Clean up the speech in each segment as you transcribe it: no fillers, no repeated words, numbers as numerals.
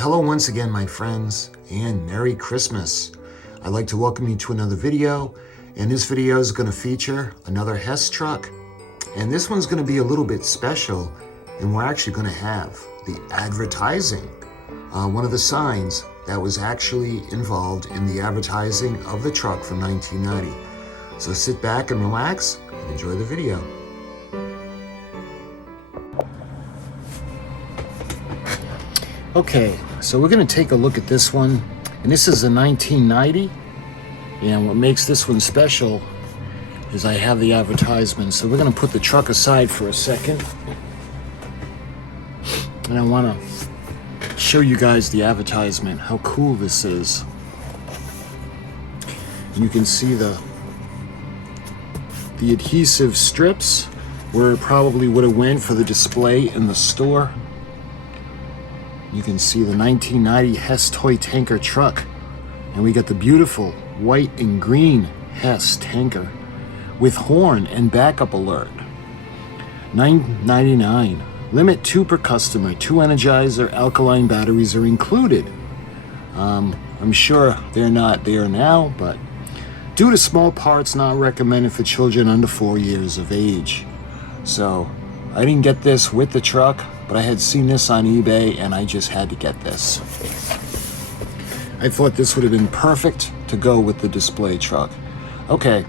Hello once again, my friends, and Merry Christmas. I'd like to welcome you to another video, and this video is going to feature another HESS truck, and this one's going to be a little bit special, and we're actually going to have the advertising, one of the signs that was actually involved in the advertising of the truck from 1990. So sit back and relax and enjoy the video. Okay, so we're going to take a look at this one, and this is a 1990, and what makes this one special is I have the advertisement. So we're going to put the truck aside for a second, and I want to show you guys the advertisement, how cool this is. You can see the adhesive strips where it probably would have went for the display in the store. You can see the 1990 HESS toy tanker truck, and we got the beautiful white and green HESS tanker with horn and backup alert. $9.99. Limit 2 per customer. 2 Energizer alkaline batteries are included. I'm sure they're not there now, but due to small parts, not recommended for children under 4 years of age. So I didn't get this with the truck, but I had seen this on eBay and I just had to get this. I thought this would have been perfect to go with the display truck. Okay,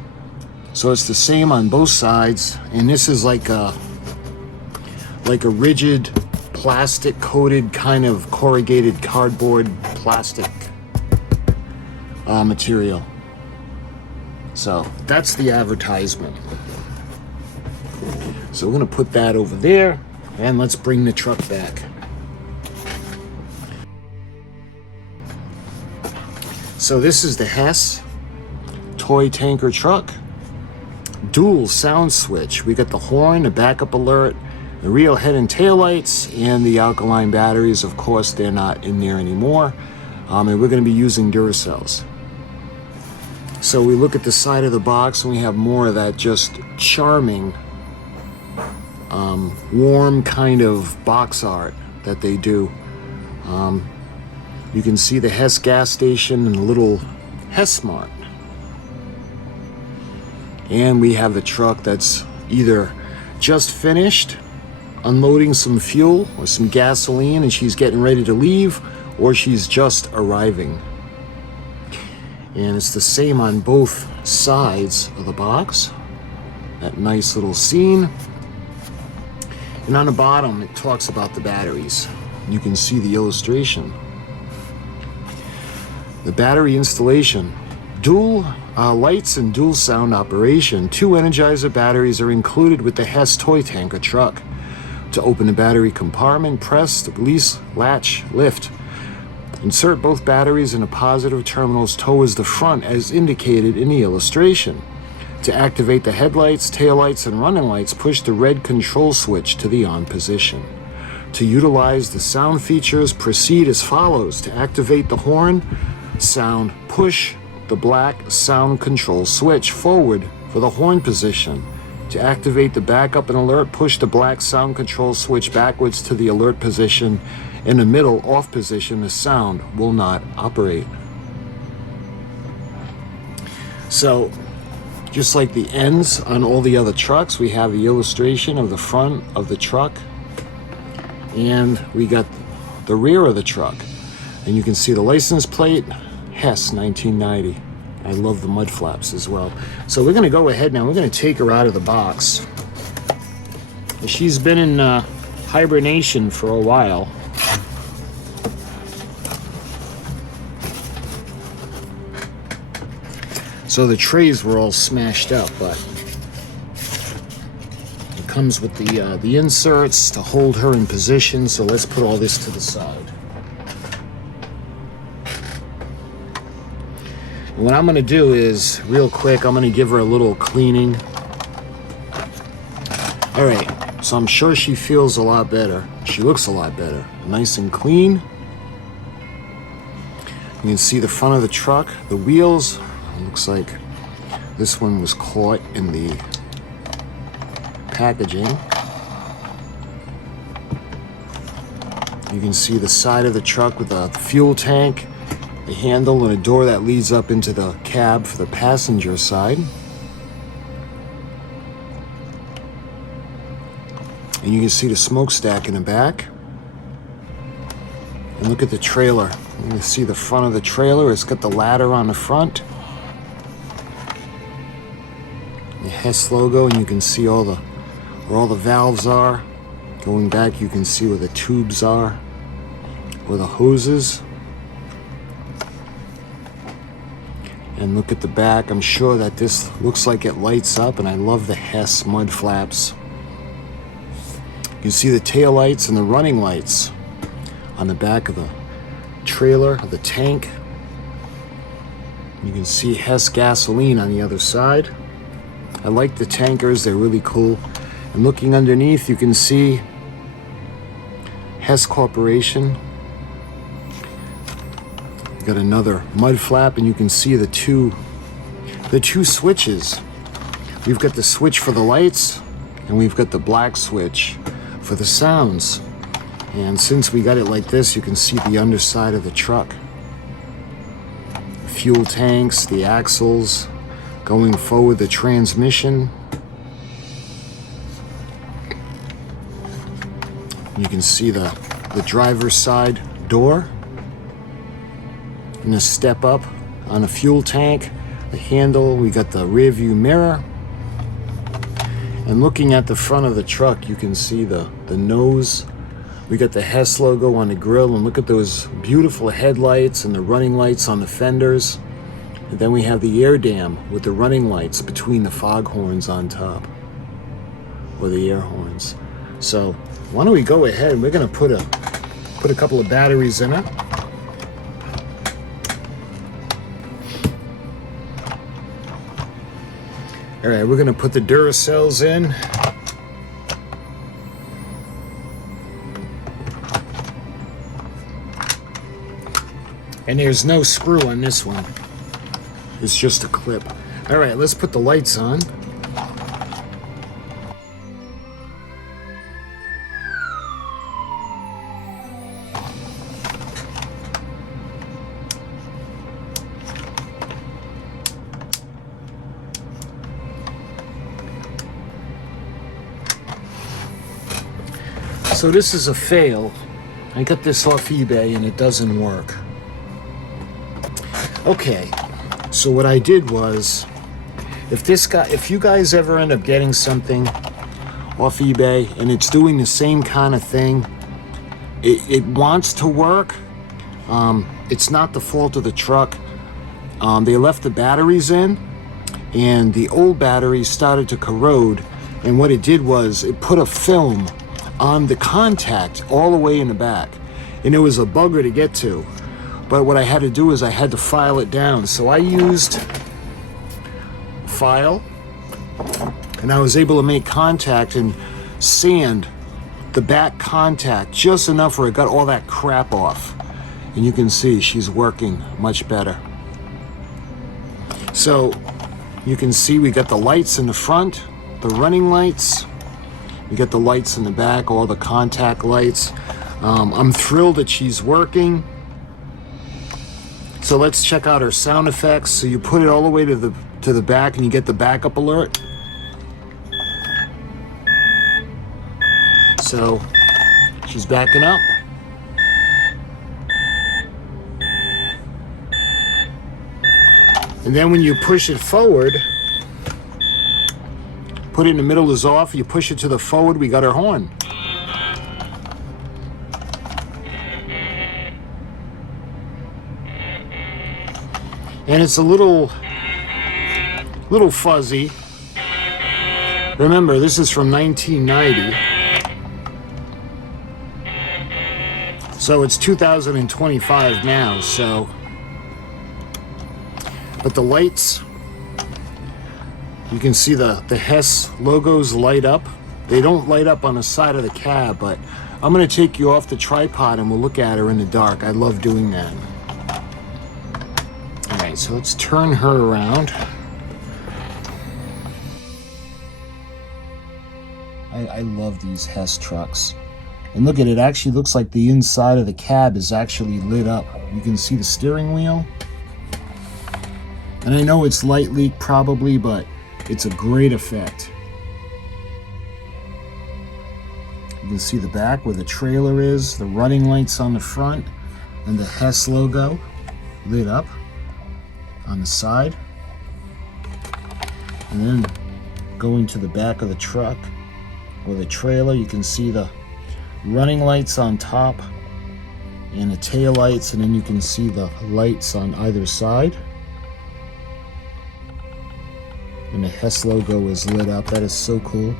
so it's the same on both sides, and this is like a rigid plastic coated kind of corrugated cardboard plastic material. So that's the advertisement. So we're gonna put that over there, and let's bring the truck back. So this is the HESS toy tanker truck. Dual sound switch. We got the horn, the backup alert, the real head and tail lights, and the alkaline batteries. Of course, they're not in there anymore. And we're going to be using Duracells. So we look at the side of the box, and we have more of that just charming warm kind of box art that they do. You can see the HESS gas station and a little HESS Mart. And we have the truck that's either just finished unloading some fuel or some gasoline and she's getting ready to leave, or she's just arriving. And it's the same on both sides of the box. That nice little scene. And on the bottom, it talks about the batteries. You can see the illustration. The battery installation. Dual lights and dual sound operation. 2 Energizer batteries are included with the HESS toy tanker truck. To open the battery compartment, press the release latch, lift. Insert both batteries in the positive terminals towards the front as indicated in the illustration. To activate the headlights, taillights, and running lights, push the red control switch to the on position. To utilize the sound features, proceed as follows. To activate the horn sound, push the black sound control switch forward for the horn position. To activate the backup and alert, push the black sound control switch backwards to the alert position. In the middle off position, the sound will not operate. So, just like the ends on all the other trucks, we have the illustration of the front of the truck, and we got the rear of the truck, and you can see the license plate, HESS 1990. I love the mud flaps as well. So we're going to go ahead now. We're going to take her out of the box. She's been in hibernation for a while. So the trays were all smashed up, but it comes with the inserts to hold her in position. So let's put all this to the side. And what I'm going to do is, real quick, I'm going to give her a little cleaning. All right, so I'm sure she feels a lot better. She looks a lot better. Nice and clean. You can see the front of the truck, the wheels. Looks like this one was caught in the packaging. You can see the side of the truck with the fuel tank, the handle, and a door that leads up into the cab for the passenger side. And you can see the smokestack in the back. And look at the trailer. You can see the front of the trailer. It's got the ladder on the front. The HESS logo, and you can see where all the valves are. Going back, you can see where the tubes are, where the hoses. And look at the back. I'm sure that this looks like it lights up, and I love the HESS mud flaps. You can see the tail lights and the running lights on the back of the trailer, of the tank. You can see HESS gasoline on the other side. I like the tankers, they're really cool. And looking underneath, you can see HESS Corporation. You got another mud flap, and you can see the two switches. We've got the switch for the lights, and we've got the black switch for the sounds. And since we got it like this, you can see the underside of the truck. Fuel tanks, the axles, going forward, the transmission. You can see the driver's side door. And a step up on a fuel tank. The handle, we got the rear view mirror. And looking at the front of the truck, you can see the nose. We got the HESS logo on the grill, and look at those beautiful headlights and the running lights on the fenders. And then we have the air dam with the running lights between the fog horns on top, or the air horns. So why don't we go ahead and we're gonna put a couple of batteries in it. All right, we're gonna put the Duracells in. And there's no screw on this one. It's just a clip. All right, let's put the lights on. So this is a fail. I got this off eBay and it doesn't work. Okay, so what I did was, if you guys ever end up getting something off eBay and it's doing the same kind of thing, it wants to work. It's not the fault of the truck. They left the batteries in, and the old batteries started to corrode, and what it did was it put a film on the contact all the way in the back, and it was a bugger to get to. But what I had to do is I had to file it down. So I used file, and I was able to make contact and sand the back contact just enough where it got all that crap off. And you can see she's working much better. So you can see we got the lights in the front, the running lights. We got the lights in the back, all the contact lights. I'm thrilled that she's working. So let's check out her sound effects. So you put it all the way to the back, and you get the backup alert. So she's backing up. And then when you push it forward, put it in the middle is off, you push it to the forward, we got our horn. And it's a little fuzzy. Remember, this is from 1990. So it's 2025 now, so. But the lights, you can see the HESS logos light up. They don't light up on the side of the cab, but I'm gonna take you off the tripod and we'll look at her in the dark. I love doing that. All right, so let's turn her around. I love these HESS trucks. And look at it, actually looks like the inside of the cab is actually lit up. You can see the steering wheel. And I know it's light leak probably, but it's a great effect. You can see the back where the trailer is, the running lights on the front, and the HESS logo lit up on the side. And then going to the back of the truck or the trailer, you can see the running lights on top and the tail lights, and then you can see the lights on either side. And the HESS logo is lit up. That is so cool.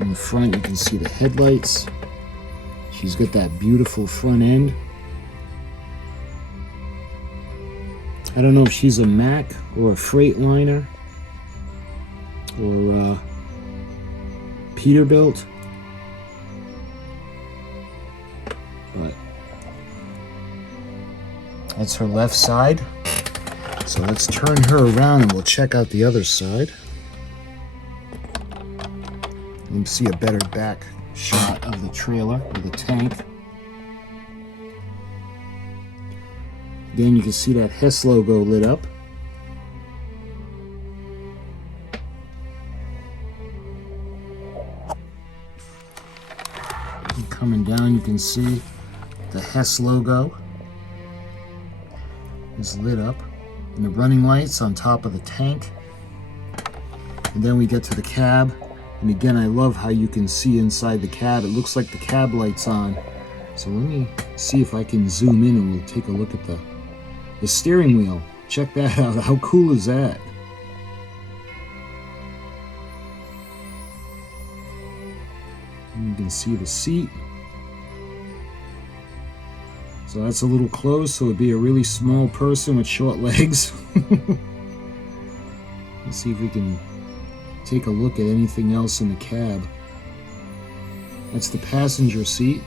In the front, you can see the headlights. She's got that beautiful front end. I don't know if she's a Mack or a Freightliner or Peterbilt, but that's her left side. So let's turn her around and we'll check out the other side. You can see a better back shot of the trailer or the tank. Again, you can see that HESS logo lit up. And coming down, you can see the HESS logo is lit up, and the running lights on top of the tank. And then we get to the cab, and again, I love how you can see inside the cab. It looks like the cab light's on. So let me see if I can zoom in and we'll take a look at the steering wheel. Check that out. How cool is that? And you can see the seat. So that's a little close, so it'd be a really small person with short legs. Let's see if we can take a look at anything else in the cab. That's the passenger seat.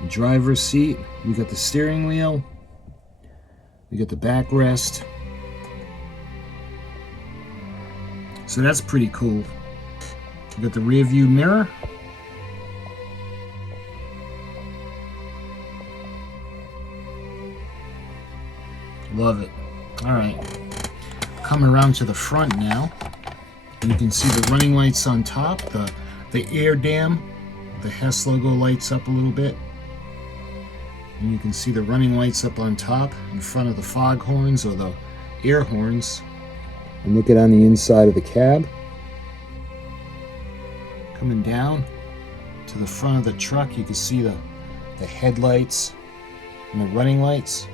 The driver's seat. We got the steering wheel. We got the backrest. So that's pretty cool. We got the rear view mirror. Love it. All right. Coming around to the front now. You can see the running lights on top. The air dam. The HESS logo lights up a little bit. And you can see the running lights up on top in front of the fog horns or the air horns. And look at on the inside of the cab. Coming down to the front of the truck, you can see the headlights and the running lights.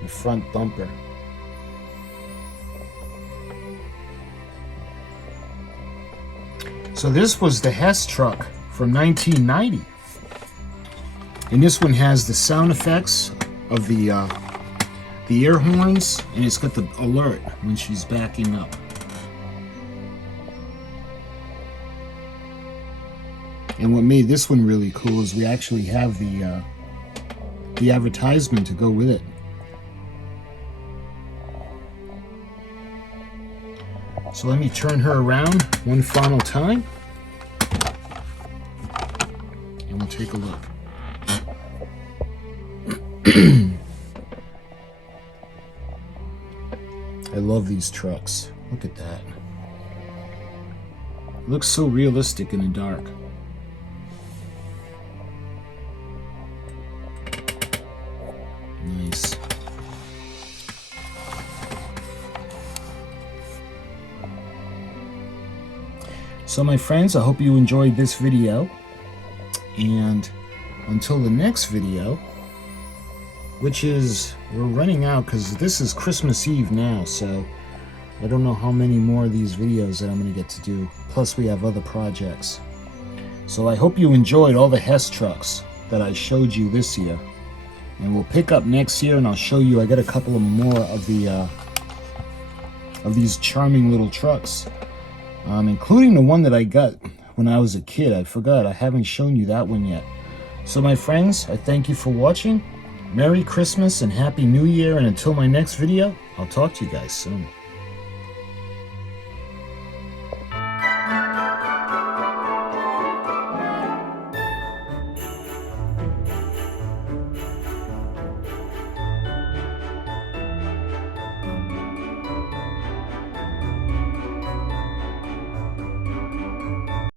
The front bumper. So this was the HESS truck from 1990. And this one has the sound effects of the air horns, and it's got the alert when she's backing up. And what made this one really cool is we actually have the advertisement to go with it. So let me turn her around one final time, and we'll take a look. I love these trucks. Look at that. It looks so realistic in the dark. Nice. So my friends, I hope you enjoyed this video, and until the next video, which is, we're running out because this is Christmas Eve now, so I don't know how many more of these videos that I'm going to get to do, plus we have other projects. So I hope you enjoyed all the HESS trucks that I showed you this year, and we'll pick up next year and I'll show you, I got a couple of more of these charming little trucks. Including the one that I got when I was a kid. I forgot, I haven't shown you that one yet. So my friends, I thank you for watching. Merry Christmas and Happy New Year, and until my next video, I'll talk to you guys soon.